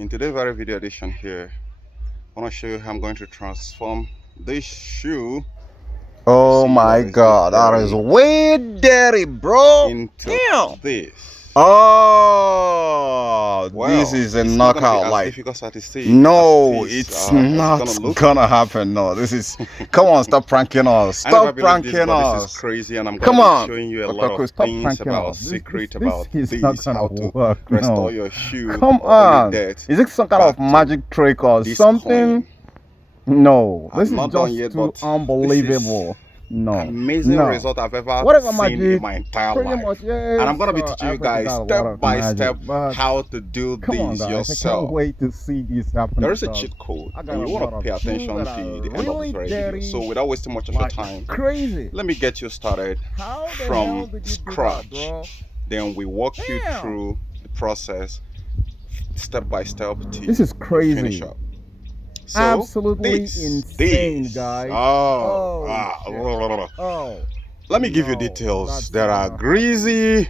in today's very video edition here, I want to show you how I'm going to transform this shoe. Oh my god, that is way dirty, bro. Into this. Oh, Well, this is a it's not knockout. gonna be as like, difficult as it seems, no, as it is, it's not gonna happen. No, this is. Come on, stop pranking us. Stop pranking us. This is crazy, and I'm Come gonna on. be showing you a Dr. lot of stop things about this about is this, not gonna how to work. restore your shoe. Come on. Is it some kind of magic trick or something? No, this is just too unbelievable. No, amazing result I've ever seen in my entire life. And I'm gonna be teaching you guys step by step how to do this yourself. I can't wait to see this happen. There is a cheat code, and you want to pay attention to the end of this very video. So without wasting much of your time, let me get you started from scratch. Then we walk you through the process step by step till this is crazy. Finish up. So absolutely insane, guys. Let me give you details. There are greasy.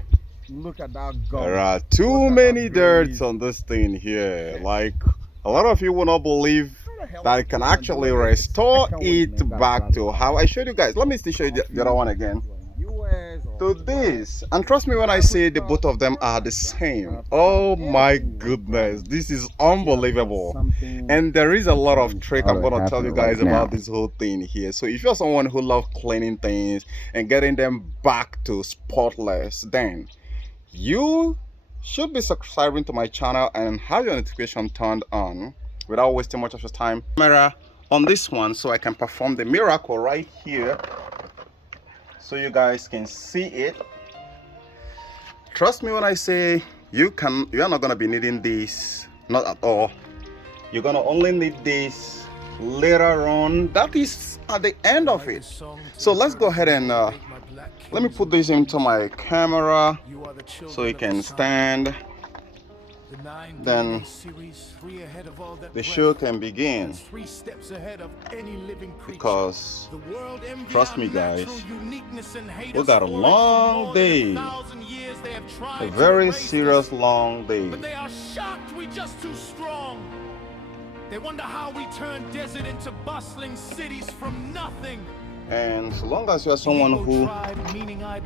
Look at that gum. There are too many dirts on this thing here. Like, a lot of you will not believe that I can actually restore it back to how I showed you guys. Let me still show you the other one again. To this, and trust me when I say the both of them are the same. Oh my goodness, this is unbelievable. And there is a lot of trick I'm gonna tell you guys about this whole thing here. So if you're someone who loves cleaning things and getting them back to spotless, then you should be subscribing to my channel and have your notification turned on without wasting much of your time. Camera on this one so I can perform the miracle right here, so you guys can see it. Trust me when I say you are not gonna be needing this, not at all. You're gonna only need this later on. That is at the end of it. So let's go ahead and let me put this into my camera so it can stand. Then the show can begin, because trust me guys, we got a long day, a very serious long day. But they are shocked we just too strong. They wonder how we turn desert into bustling cities from nothing. And so long as you are someone who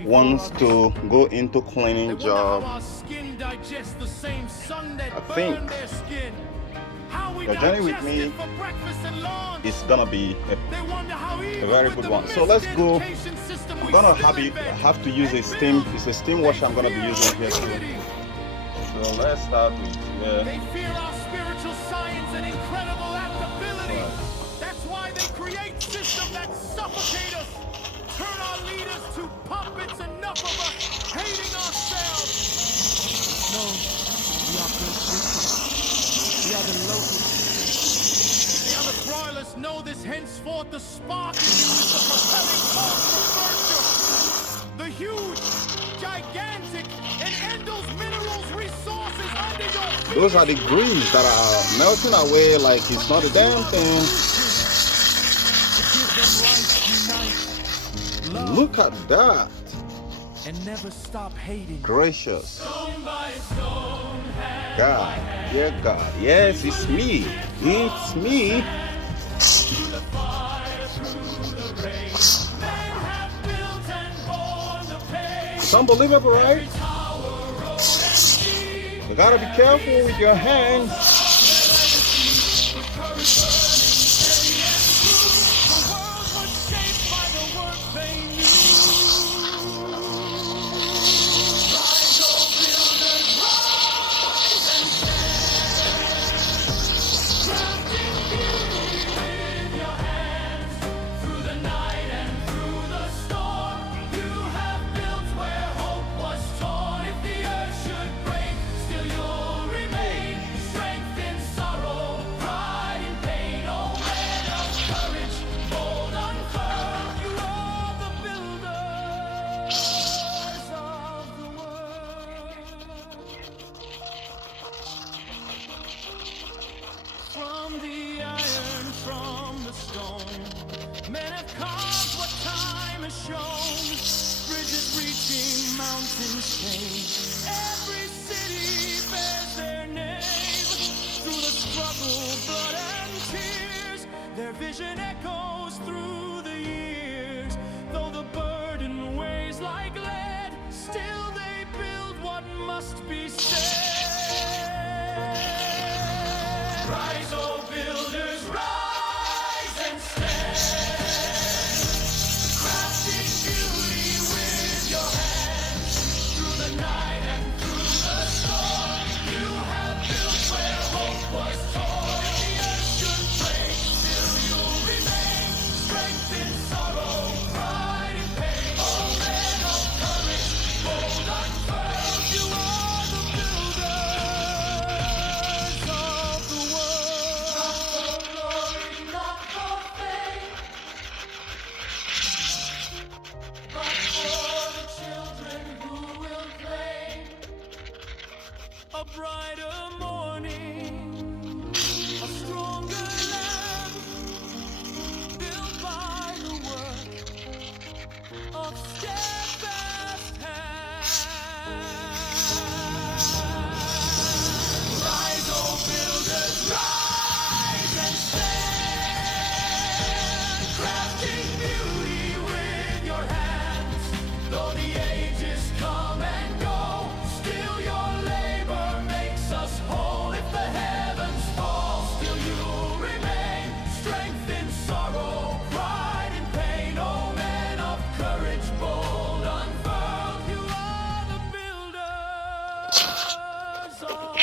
wants to go into cleaning job, I think your journey with me is gonna be a very good one. So let's go. I'm gonna have to use a steam. It's a steam washer I'm gonna be using here too. So let's start with They fear our spiritual science and incredible adaptability. That's why they create systems that suffocate us, turn our leaders to puppets. Enough of us hating ourselves. No, we are built different. We are the locusts. The other broilers know this. Henceforth, the spark in you is the propelling force for virtue. The huge, gigantic, and endless minerals resources under your feet. those are the grease that are melting away like it's not a damn thing. Look at that. And never stop hating. Gracious God, dear God, yes, it's me. It's me. It's unbelievable, right? You gotta be careful with your hands. Men have carved what time has shown. Bridges reaching mountains chain. Every city bears their name. Through vision echoes through the years. Though the burden weighs like lead, still they build what must be said. Rise, oh builders, rise and stand, crafting beauty with your hands. Through the night and through the storm, you have built where hope was torn. If the earth should break, still you'll remain. Strength in sorrow, pride in pain. Oh men of courage, bold unfurled, you are the builders of the world. Not for glory, not for fame, but for the children who will claim a brighter morning, a stronger land, built by the work of steadfast hands. Rise, oh builders, rise and stand, crafting beauty with your hands. Though the ages come and go, still your labor makes us whole. If the heavens fall, still you'll remain. Strength in sorrow, pride in pain. Oh men of courage, bold unfurled, you are the builders of the world.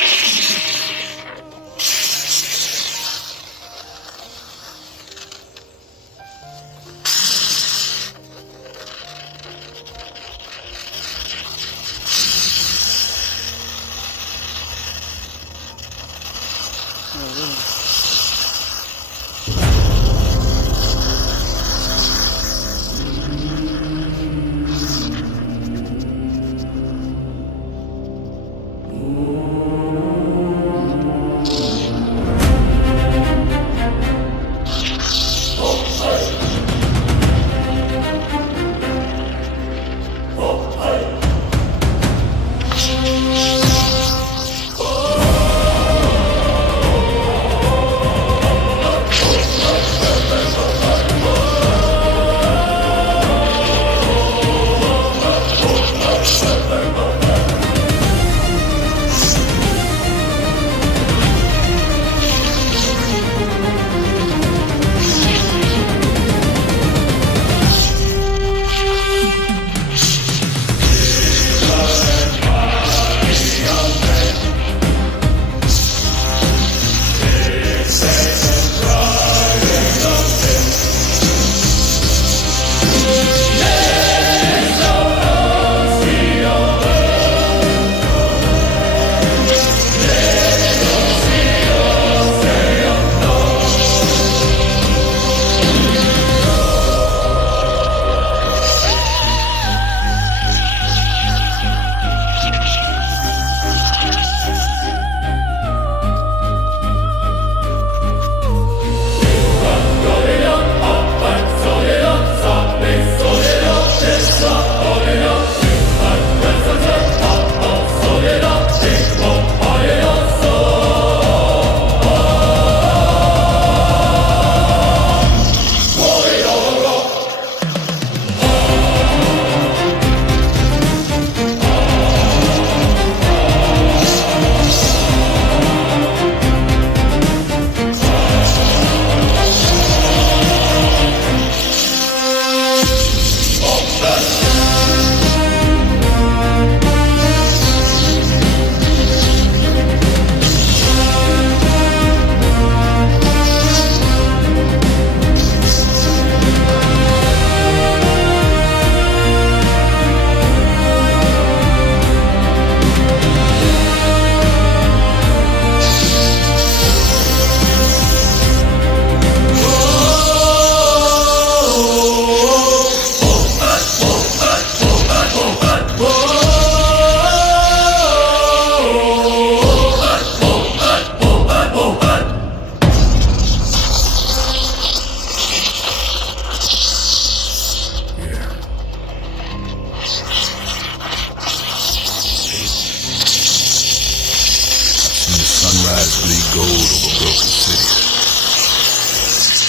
sunrise bleed gold over broken cities.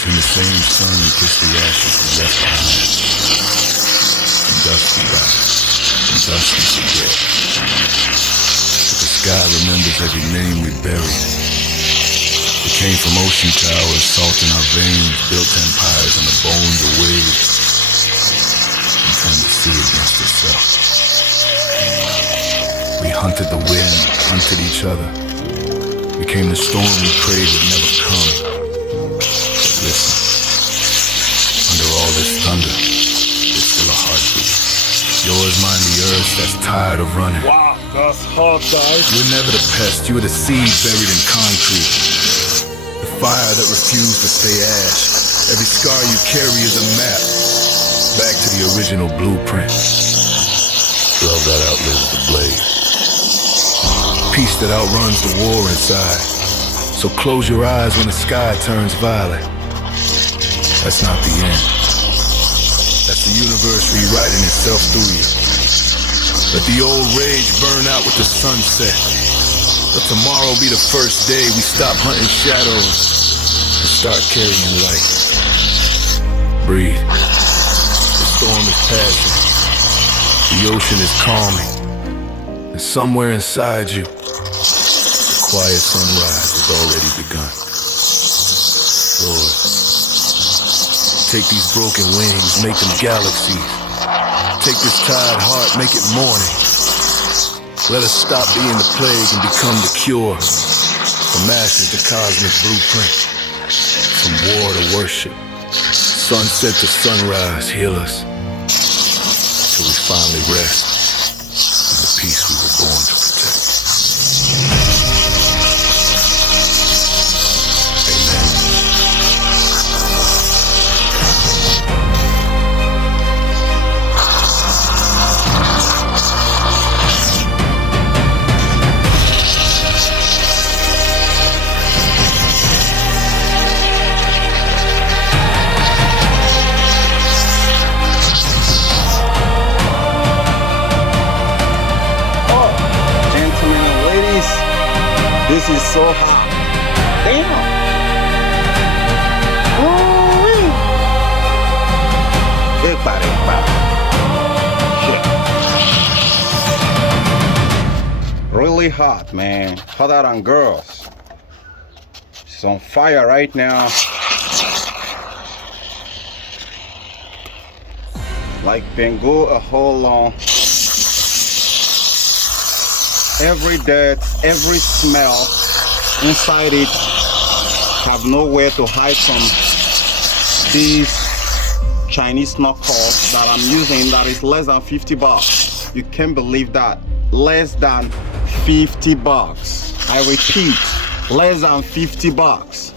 Seen the same sun and kiss the ashes we left behind. From dust we rise, from dust we forget. But the sky remembers every name we buried. We came from ocean towers, salt in our veins, built empires on the bones of waves, and turned the sea against itself. We hunted the wind, hunted each other. Became the storm we prayed would never come. But listen, under all this thunder, there's still a heartbeat. Yours, mine, the earth that's tired of running. Wow, that's hot, guys. You were never the pest, you were the seed buried in concrete. The fire that refused to stay ash. Every scar you carry is a map, back to the original blueprint. Love that outlives the blade. Peace that outruns the war inside. So close your eyes when the sky turns violet. That's not the end. That's the universe rewriting itself through you. Let the old rage burn out with the sunset. Let tomorrow be the first day we stop hunting shadows and start carrying light. Breathe. The storm is passing. The ocean is calming. And somewhere inside you, the quiet sunrise has already begun. Lord, take these broken wings, make them galaxies. Take this tired heart, make it morning. Let us stop being the plague and become the cure. From ashes to cosmic blueprint. From war to worship. Sunset to sunrise, heal us. Till we finally rest in the peace we were born to protect. This is so hot. Damn. Shit. Really hot, man. Hotter than girls. She's on fire right now. Like Bengal a whole long. Every dirt, every smell inside it have nowhere to hide from these Chinese knuckles that I'm using that is less than 50 bucks. You can't believe that. Less than 50 bucks. I repeat, less than 50 bucks.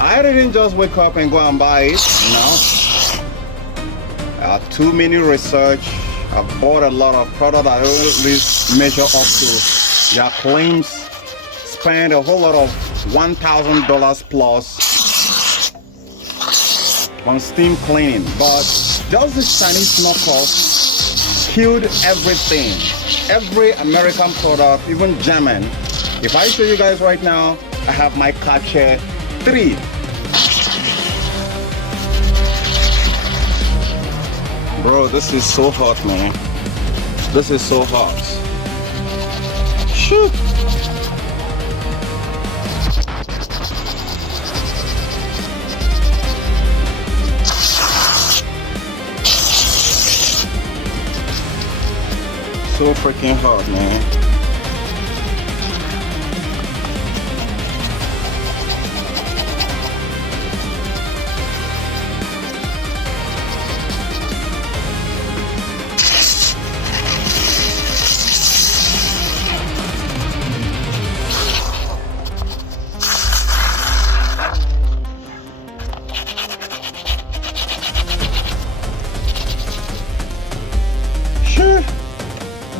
I didn't just wake up and go and buy it, no. Too many research. I bought a lot of product that only measure up to their claims. Spend a whole lot of $1,000 plus on steam cleaning. But just this Chinese knuckles killed everything. Every American product, even German. If I show you guys right now, I have my Catcher 3. Bro, this is so hot, man. This is so hot. Shoot. So freaking hot, man.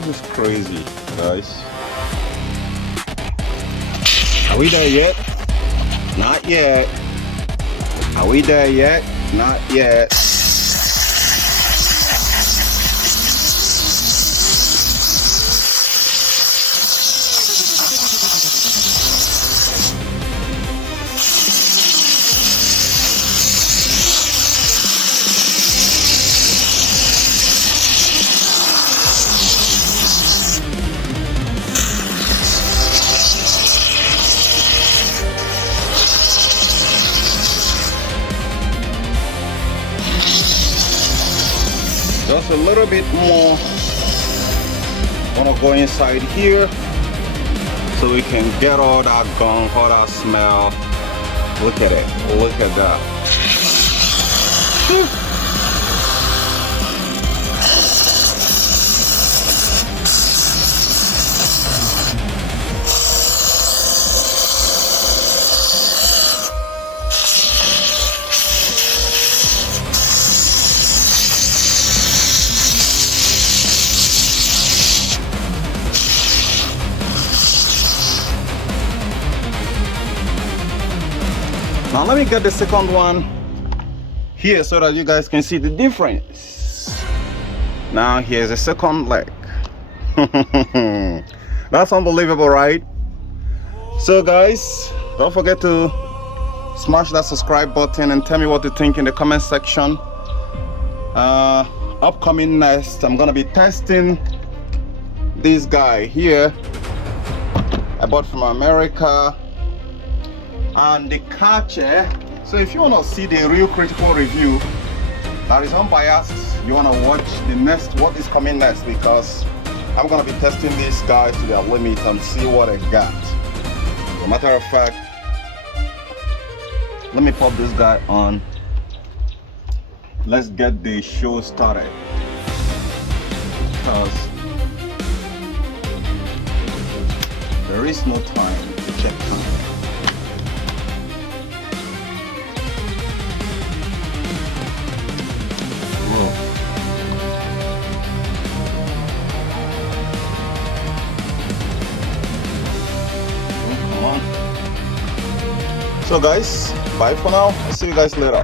This is crazy, guys. Are we there yet? Not yet. Are we there yet? Not yet. just a little bit more. Want to go inside here so we can get all that gunk, all that smell. Look at it. Look at that. Now let me get the second one here so that you guys can see the difference. Now here's the second leg. That's unbelievable, right? So guys, don't forget to smash that subscribe button and tell me what you think in the comment section. Upcoming next, I'm gonna be testing this guy here. I bought from America. And the catcher. So if you want to see the real critical review that is unbiased, you want to watch the next, what is coming next, because I'm going to be testing these guys to their limit and see what I got. As a matter of fact, let me pop this guy on. Let's get the show started, because there is no time to check time. So guys, bye for now. I'll see you guys later.